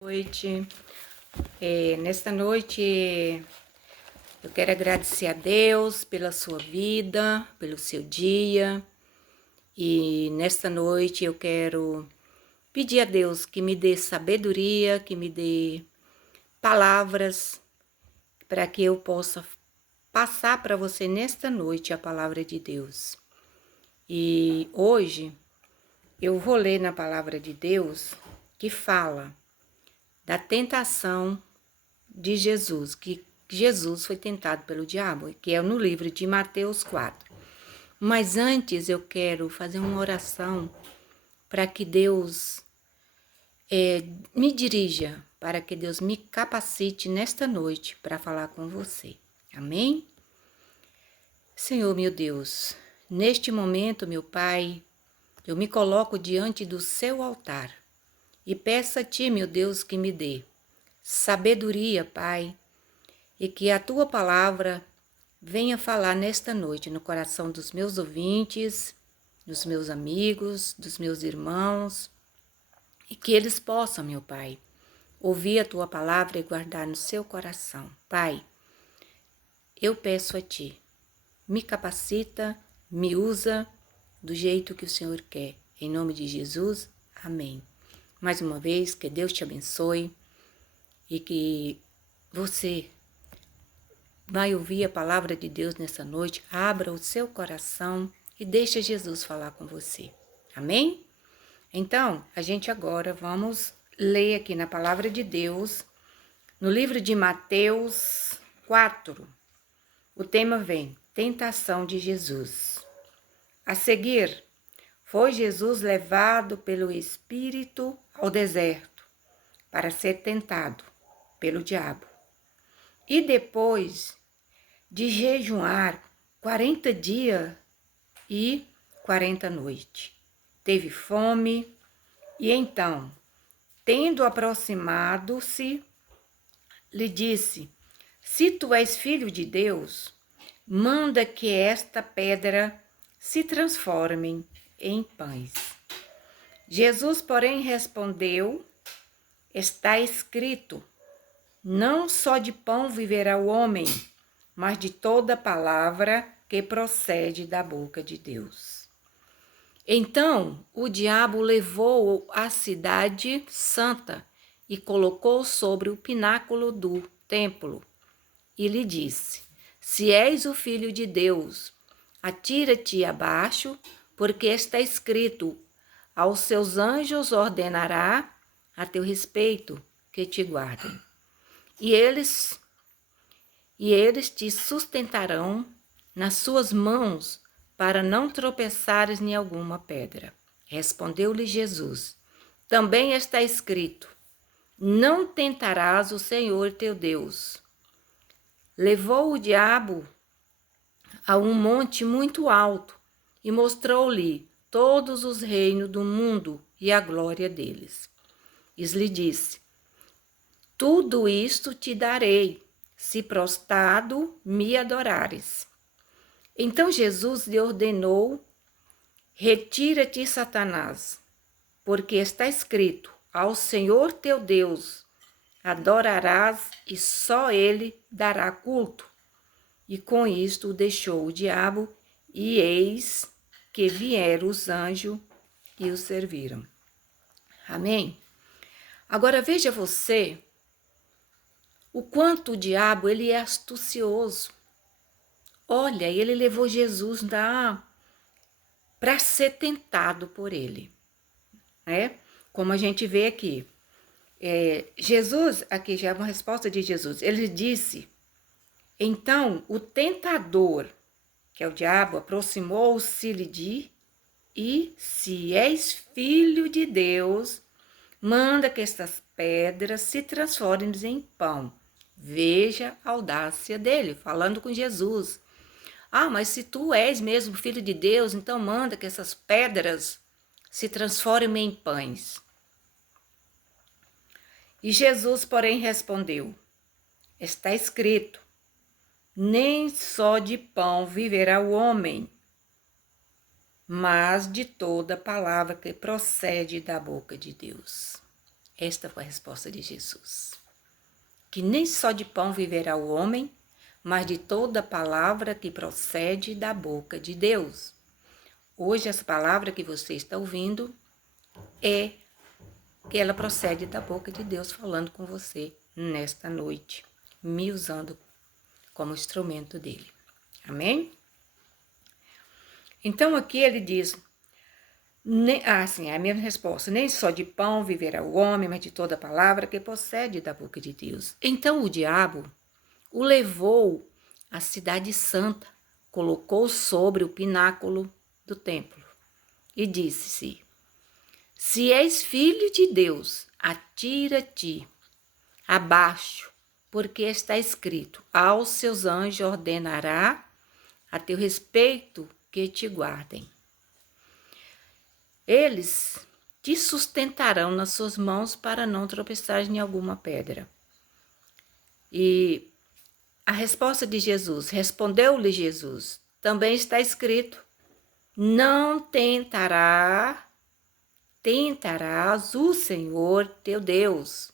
Noite. Nesta noite eu quero agradecer a Deus pela sua vida, pelo seu dia, e nesta noite eu quero pedir a Deus que me dê sabedoria, que me dê palavras para que eu possa passar para você nesta noite a palavra de Deus. E hoje eu vou ler na palavra de Deus que fala da tentação de Jesus, que Jesus foi tentado pelo diabo, que é no livro de Mateus 4. Mas antes eu quero fazer uma oração para que Deus me dirija, para que Deus me capacite nesta noite para falar com você. Amém? Senhor, meu Deus, neste momento, meu Pai, eu me coloco diante do seu altar e peço a Ti, meu Deus, que me dê sabedoria, Pai, e que a Tua palavra venha falar nesta noite no coração dos meus ouvintes, dos meus amigos, dos meus irmãos, e que eles possam, meu Pai, ouvir a Tua palavra e guardar no seu coração. Pai, eu peço a Ti, me capacita, me usa do jeito que o Senhor quer. Em nome de Jesus, amém. Mais uma vez, que Deus te abençoe e que você vai ouvir a palavra de Deus nessa noite, abra o seu coração e deixa Jesus falar com você. Amém? Então, a gente agora vamos ler aqui na palavra de Deus, no livro de Mateus 4. O tema vem, tentação de Jesus. A seguir, foi Jesus levado pelo Espírito ao deserto para ser tentado pelo diabo. E depois de jejuar 40 dias e 40 noites, teve fome, e então, tendo aproximado-se, lhe disse: se tu és filho de Deus, manda que esta pedra se transforme em pães. Jesus, porém, respondeu: está escrito, não só de pão viverá o homem, mas de toda palavra que procede da boca de Deus. Então o diabo levou-o à cidade santa e colocou sobre o pináculo do templo e lhe disse: se és o filho de Deus, atira-te abaixo, porque está escrito, aos seus anjos ordenará a teu respeito que te guardem. E eles te sustentarão nas suas mãos, para não tropeçares em alguma pedra. Respondeu-lhe Jesus: também está escrito, não tentarás o Senhor teu Deus. Levou o diabo a um monte muito alto e mostrou-lhe todos os reinos do mundo e a glória deles. E lhe disse: tudo isto te darei, se prostrado me adorares. Então Jesus lhe ordenou: retira-te, Satanás, porque está escrito, ao Senhor teu Deus adorarás e só ele dará culto. E com isto deixou o diabo, e eis que vieram os anjos e o serviram. Amém? Agora veja você o quanto o diabo ele é astucioso. Olha, ele levou Jesus para ser tentado por ele, né? Como a gente vê aqui. Jesus, aqui já é uma resposta de Jesus. Ele disse: então o tentador, que é o diabo, aproximou-se-lhe e se és filho de Deus, manda que estas pedras se transformem em pão. Veja a audácia dele, falando com Jesus. Ah, mas se tu és mesmo filho de Deus, então manda que essas pedras se transformem em pães. E Jesus, porém, respondeu: está escrito, nem só de pão viverá o homem, mas de toda palavra que procede da boca de Deus. Esta foi a resposta de Jesus. Que nem só de pão viverá o homem, mas de toda palavra que procede da boca de Deus. Hoje, essa palavra que você está ouvindo é que ela procede da boca de Deus falando com você nesta noite, me usando como instrumento dele. Amém? Então aqui ele diz, a minha resposta, nem só de pão viverá o homem, mas de toda palavra que procede da boca de Deus. Então o diabo o levou à cidade santa, colocou sobre o pináculo do templo e disse-se, se és filho de Deus, atira-te abaixo, porque está escrito, aos seus anjos ordenará a teu respeito que te guardem. Eles te sustentarão nas suas mãos para não tropeçar em alguma pedra. E a resposta de Jesus, respondeu-lhe Jesus, também está escrito, não tentarás o Senhor teu Deus.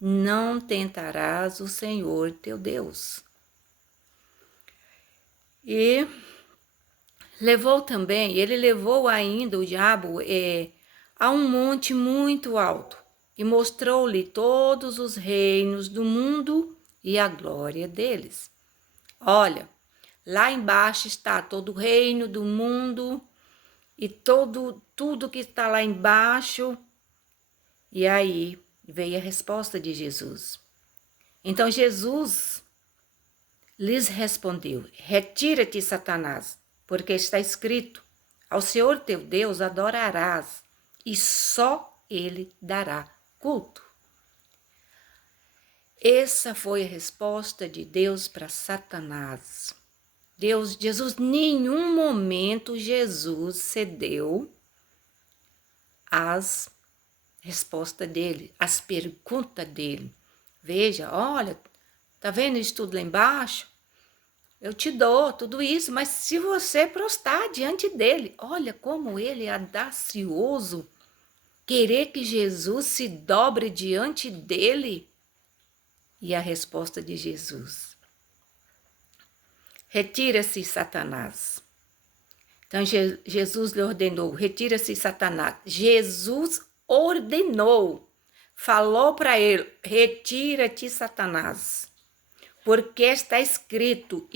Não tentarás o Senhor teu Deus. E ele levou ainda o diabo a um monte muito alto e mostrou-lhe todos os reinos do mundo e a glória deles. Olha, lá embaixo está todo o reino do mundo e tudo que está lá embaixo. E aí veio a resposta de Jesus. Então Jesus lhes respondeu, retira-te, Satanás, porque está escrito, ao Senhor teu Deus adorarás e só Ele dará culto. Essa foi a resposta de Deus para Satanás. Jesus, nenhum momento Jesus cedeu às respostas dele, às perguntas dele. Veja, olha, tá vendo isso tudo lá embaixo? Eu te dou tudo isso, mas se você prostrar diante dele, olha como ele é audacioso, querer que Jesus se dobre diante dele. E a resposta de Jesus, retira-se, Satanás. Então Jesus lhe ordenou, retira-se, Satanás. Jesus ordenou, falou para ele, retira-te, Satanás. Porque está escrito,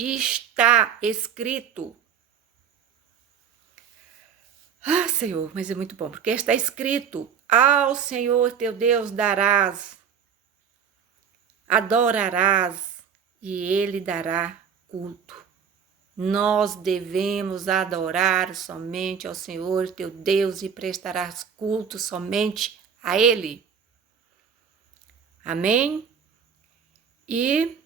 Ah, Senhor, mas é muito bom, porque está escrito, ao Senhor teu Deus darás, adorarás, e Ele dará culto. Nós devemos adorar somente ao Senhor teu Deus e prestarás culto somente a Ele. Amém? E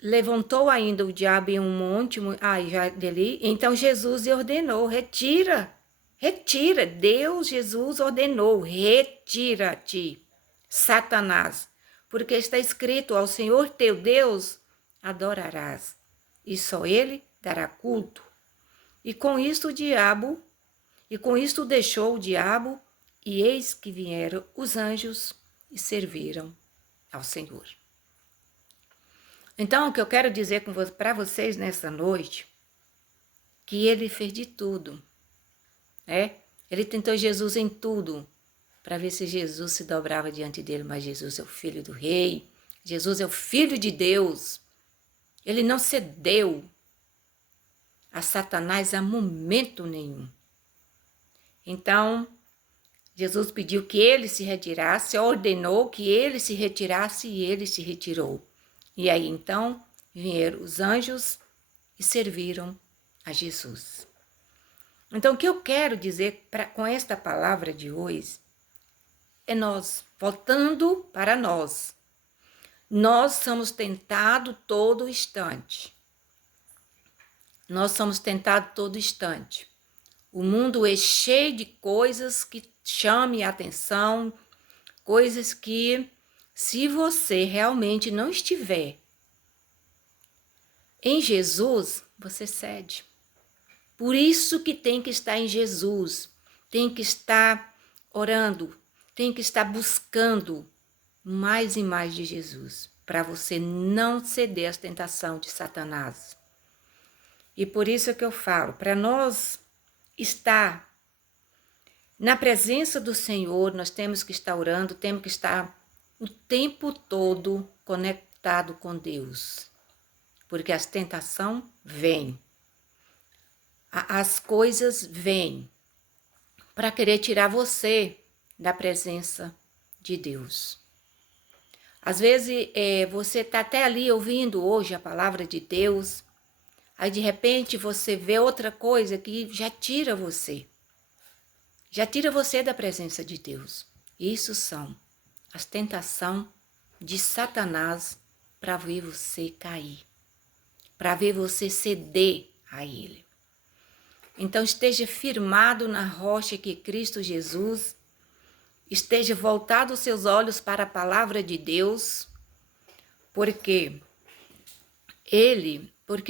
levantou ainda o diabo em um monte, então Jesus lhe ordenou, retira, Jesus ordenou, retira-te, Satanás, porque está escrito, ao Senhor teu Deus adorarás, e só Ele dará culto. E com isto deixou o diabo, e eis que vieram os anjos e serviram ao Senhor. Então, o que eu quero dizer para vocês nessa noite, que ele fez de tudo, né? Ele tentou Jesus em tudo, para ver se Jesus se dobrava diante dele, mas Jesus é o Filho do Rei, Jesus é o Filho de Deus. Ele não cedeu a Satanás a momento nenhum. Então, Jesus pediu que ele se retirasse, ordenou que ele se retirasse e ele se retirou. E aí, então, vieram os anjos e serviram a Jesus. Então, o que eu quero dizer com esta palavra de hoje é nós, voltando para nós. Nós somos tentados todo instante. Nós somos tentados todo instante. O mundo é cheio de coisas que chamem a atenção, coisas que, se você realmente não estiver em Jesus, você cede. Por isso que tem que estar em Jesus, tem que estar orando, tem que estar buscando mais e mais de Jesus, para você não ceder às tentações de Satanás. E por isso é que eu falo, para nós estar na presença do Senhor, nós temos que estar orando, temos que estar o tempo todo conectado com Deus. Porque as tentações vêm, as coisas vêm para querer tirar você da presença de Deus. Às vezes você está até ali ouvindo hoje a palavra de Deus, aí de repente você vê outra coisa que já tira você da presença de Deus. Isso são as tentações de Satanás para ver você cair, para ver você ceder a ele. Então esteja firmado na rocha que é Cristo Jesus, esteja voltado os seus olhos para a palavra de Deus, porque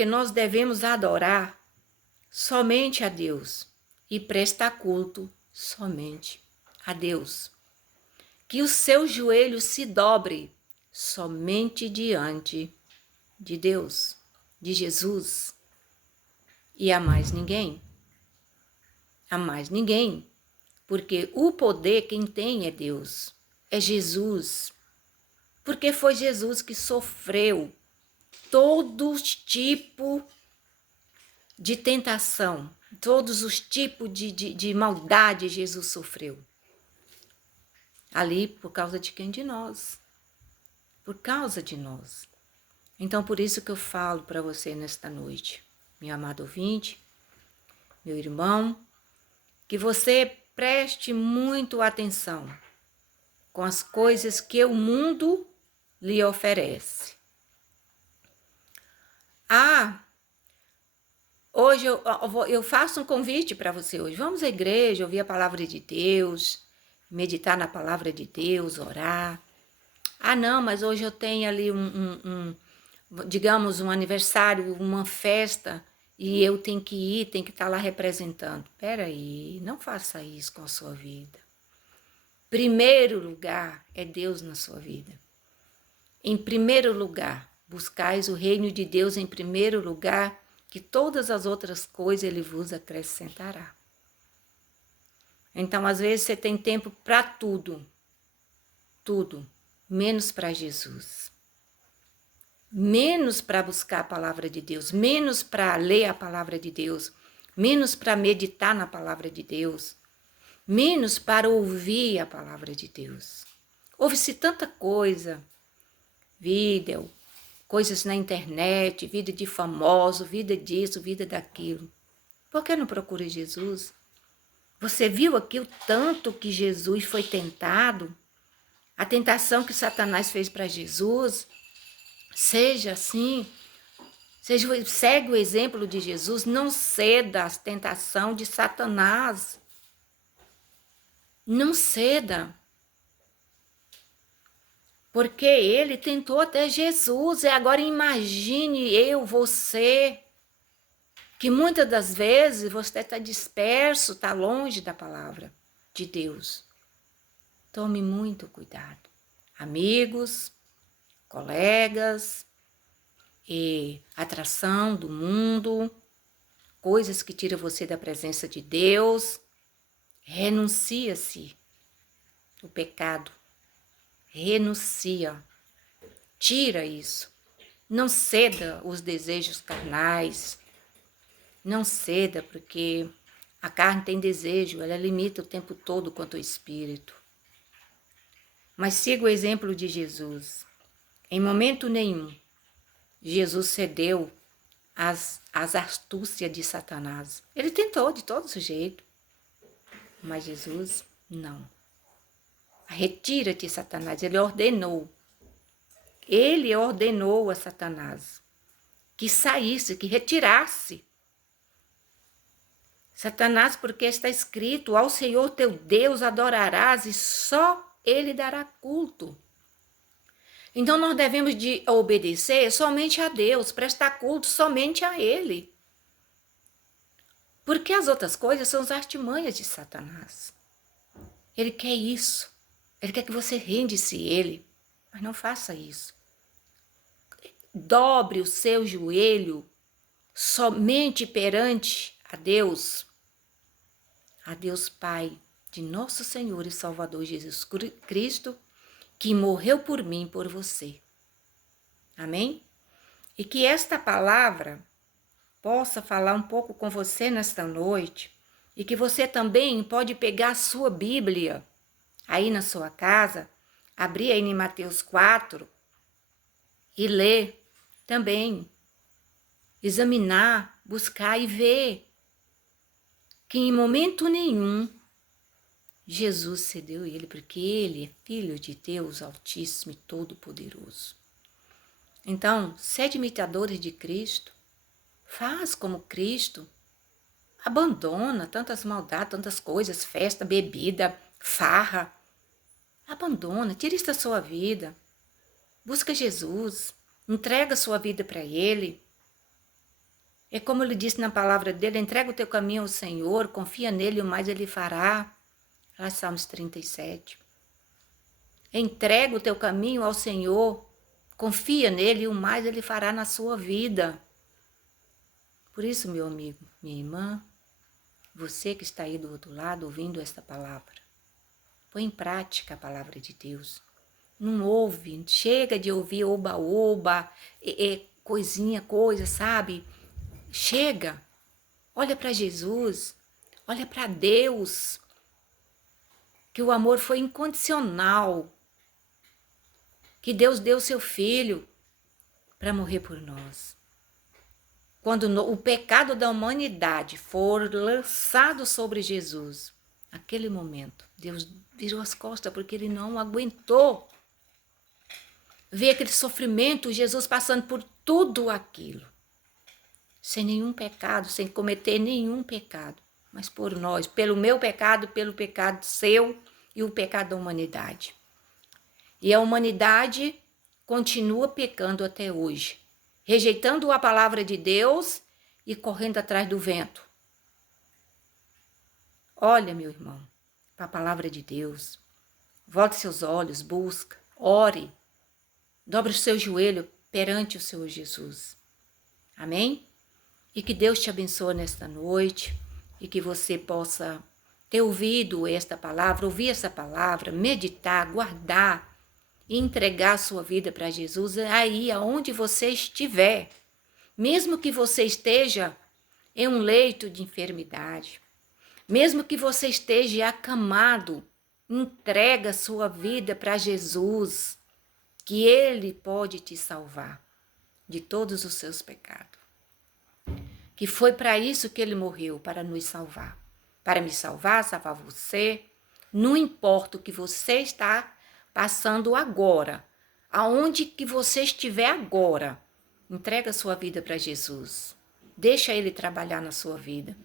nós devemos adorar somente a Deus e prestar culto somente a Deus. Que o seu joelho se dobre somente diante de Deus, de Jesus, e a mais ninguém. A mais ninguém, porque o poder quem tem é Deus, é Jesus. Porque foi Jesus que sofreu todo tipo de tentação, todos os tipos de maldade Jesus sofreu. Ali por causa de quem? De nós. Por causa de nós. Então por isso que eu falo para você nesta noite, meu amado ouvinte, meu irmão, que você preste muito atenção com as coisas que o mundo lhe oferece. Hoje eu faço um convite para você hoje. Vamos à igreja, ouvir a palavra de Deus, meditar na palavra de Deus, orar. Não, mas hoje eu tenho ali digamos, um aniversário, uma festa, e eu tenho que ir, tenho que estar lá representando. Peraí, não faça isso com a sua vida. Primeiro lugar é Deus na sua vida. Em primeiro lugar, buscais o reino de Deus em primeiro lugar, que todas as outras coisas Ele vos acrescentará. Então, às vezes, você tem tempo para tudo, menos para Jesus. Menos para buscar a palavra de Deus, menos para ler a palavra de Deus, menos para meditar na palavra de Deus, menos para ouvir a palavra de Deus. Ouve-se tanta coisa, vídeo, coisas na internet, vida de famoso, vida disso, vida daquilo. Por que não procura Jesus? Você viu aqui o tanto que Jesus foi tentado? A tentação que Satanás fez para Jesus? Seja assim, segue o exemplo de Jesus, não ceda às tentações de Satanás. Não ceda. Porque ele tentou até Jesus, e agora imagine você, que muitas das vezes você está disperso, está longe da palavra de Deus. Tome muito cuidado. Amigos, colegas, e atração do mundo, coisas que tiram você da presença de Deus. Renuncia-se o pecado. Renuncia. Tira isso. Não ceda os desejos carnais. Não ceda, porque a carne tem desejo, ela limita o tempo todo quanto ao espírito. Mas siga o exemplo de Jesus. Em momento nenhum, Jesus cedeu às astúcias de Satanás. Ele tentou de todo jeito, mas Jesus não. Retira-te, Satanás. Ele ordenou a Satanás que saísse, que retirasse. Satanás, porque está escrito, ao Senhor teu Deus adorarás e só Ele dará culto. Então nós devemos de obedecer somente a Deus, prestar culto somente a Ele. Porque as outras coisas são as artimanhas de Satanás. Ele quer isso. Ele quer que você rende-se a Ele, mas não faça isso. Dobre o seu joelho somente perante a Deus Pai de nosso Senhor e Salvador Jesus Cristo, que morreu por mim e por você. Amém? E que esta palavra possa falar um pouco com você nesta noite, e que você também pode pegar a sua Bíblia aí na sua casa, abrir aí em Mateus 4 e ler também, examinar, buscar e ver que em momento nenhum Jesus cedeu ele, porque ele é filho de Deus Altíssimo e Todo-Poderoso. Então, sede imitadores de Cristo, faz como Cristo, abandona tantas maldades, tantas coisas, festa, bebida, farra. Abandona, tira isso da sua vida. Busca Jesus, entrega a sua vida para Ele. É como ele disse na palavra dele, entrega o teu caminho ao Senhor, confia nele, o mais Ele fará. Lá Salmos 37. Entrega o teu caminho ao Senhor, confia nele, e o mais Ele fará na sua vida. Por isso, meu amigo, minha irmã, você que está aí do outro lado ouvindo esta palavra, põe em prática a palavra de Deus. Não ouve, chega de ouvir oba-oba, coisinha, coisa, sabe? Chega, olha para Jesus, olha para Deus, que o amor foi incondicional, que Deus deu seu Filho para morrer por nós. Quando o pecado da humanidade for lançado sobre Jesus, naquele momento, Deus virou as costas porque Ele não aguentou ver aquele sofrimento, Jesus passando por tudo aquilo, sem nenhum pecado, sem cometer nenhum pecado, mas por nós, pelo meu pecado, pelo pecado seu e o pecado da humanidade. E a humanidade continua pecando até hoje, rejeitando a palavra de Deus e correndo atrás do vento. Olha, meu irmão, para a palavra de Deus, volte seus olhos, busca, ore, dobre o seu joelho perante o Senhor Jesus. Amém? E que Deus te abençoe nesta noite e que você possa ter ouvido esta palavra, ouvir essa palavra, meditar, guardar e entregar a sua vida para Jesus aí aonde você estiver. Mesmo que você esteja em um leito de enfermidade, mesmo que você esteja acamado, entrega a sua vida para Jesus, que Ele pode te salvar de todos os seus pecados. Que foi para isso que Ele morreu, para nos salvar. Para me salvar, salvar você. Não importa o que você está passando agora, aonde que você estiver agora, entrega a sua vida para Jesus. Deixa Ele trabalhar na sua vida.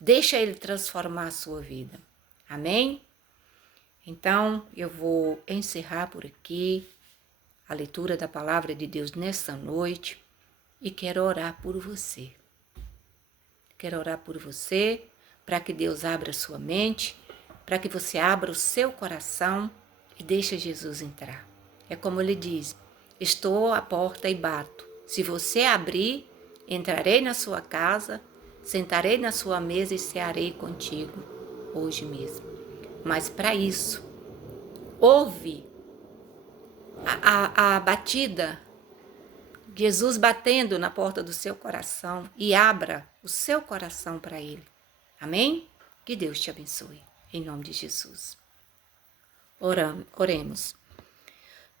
Deixa Ele transformar a sua vida. Amém? Então, eu vou encerrar por aqui a leitura da palavra de Deus nesta noite e quero orar por você. Quero orar por você, para que Deus abra a sua mente, para que você abra o seu coração e deixe Jesus entrar. É como ele diz, estou à porta e bato. Se você abrir, entrarei na sua casa, sentarei na sua mesa e cearei contigo hoje mesmo. Mas para isso, ouve a batida, Jesus batendo na porta do seu coração e abra o seu coração para Ele. Amém? Que Deus te abençoe. Em nome de Jesus. Oremos.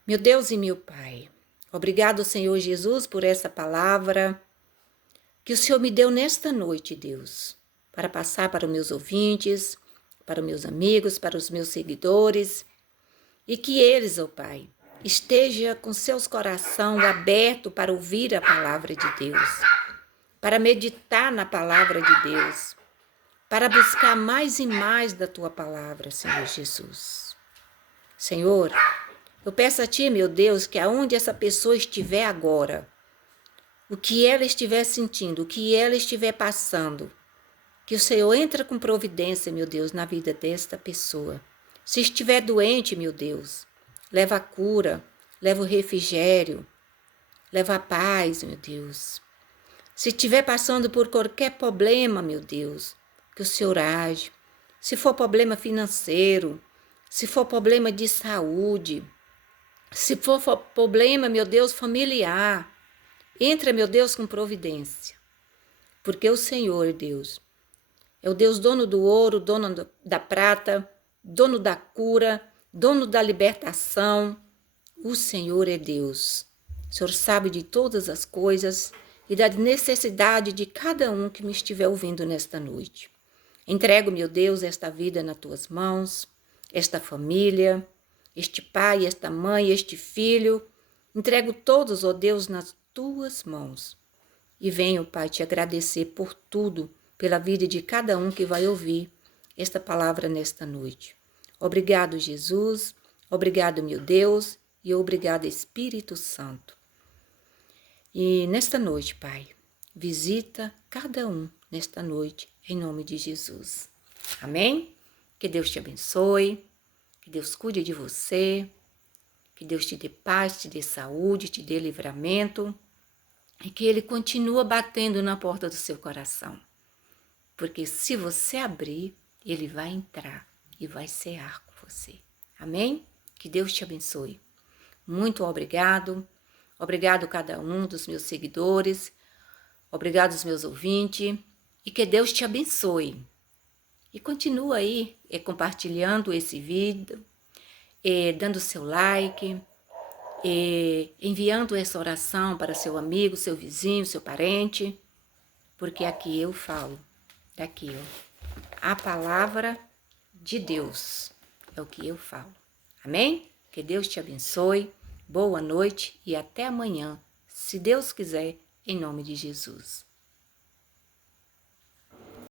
Meu Deus e meu Pai, obrigado, Senhor Jesus, por essa palavra que o Senhor me deu nesta noite, Deus, para passar para os meus ouvintes, para os meus amigos, para os meus seguidores, e que eles, ó Pai, esteja com seus corações abertos para ouvir a palavra de Deus, para meditar na palavra de Deus, para buscar mais e mais da Tua palavra, Senhor Jesus. Senhor, eu peço a Ti, meu Deus, que aonde essa pessoa estiver agora, o que ela estiver sentindo, o que ela estiver passando, que o Senhor entre com providência, meu Deus, na vida desta pessoa. Se estiver doente, meu Deus, leva a cura, leva o refrigério, leva a paz, meu Deus. Se estiver passando por qualquer problema, meu Deus, que o Senhor age. Se for problema financeiro, se for problema de saúde, se for problema, meu Deus, familiar, entra, meu Deus, com providência. Porque o Senhor, Deus, é o Deus dono do ouro, dono da prata, dono da cura, dono da libertação. O Senhor é Deus. O Senhor sabe de todas as coisas e da necessidade de cada um que me estiver ouvindo nesta noite. Entrego, meu Deus, esta vida nas tuas mãos, esta família, este pai, esta mãe, este filho. Entrego todos, ó Deus, nas tuas mãos. E venho, Pai, te agradecer por tudo, pela vida de cada um que vai ouvir esta palavra nesta noite. Obrigado, Jesus. Obrigado, meu Deus. E obrigado, Espírito Santo. E nesta noite, Pai, visita cada um nesta noite, em nome de Jesus. Amém? Que Deus te abençoe, que Deus cuide de você, que Deus te dê paz, te dê saúde, te dê livramento e que Ele continue batendo na porta do seu coração. Porque se você abrir, Ele vai entrar e vai cear com você. Amém? Que Deus te abençoe. Muito obrigado. Obrigado a cada um dos meus seguidores. Obrigado aos meus ouvintes. E que Deus te abençoe. E continua aí compartilhando esse vídeo, dando seu like, enviando essa oração para seu amigo, seu vizinho, seu parente. Porque aqui eu falo, daqui ó, a palavra de Deus é o que eu falo. Amém? Que Deus te abençoe. Boa noite e até amanhã, se Deus quiser, em nome de Jesus.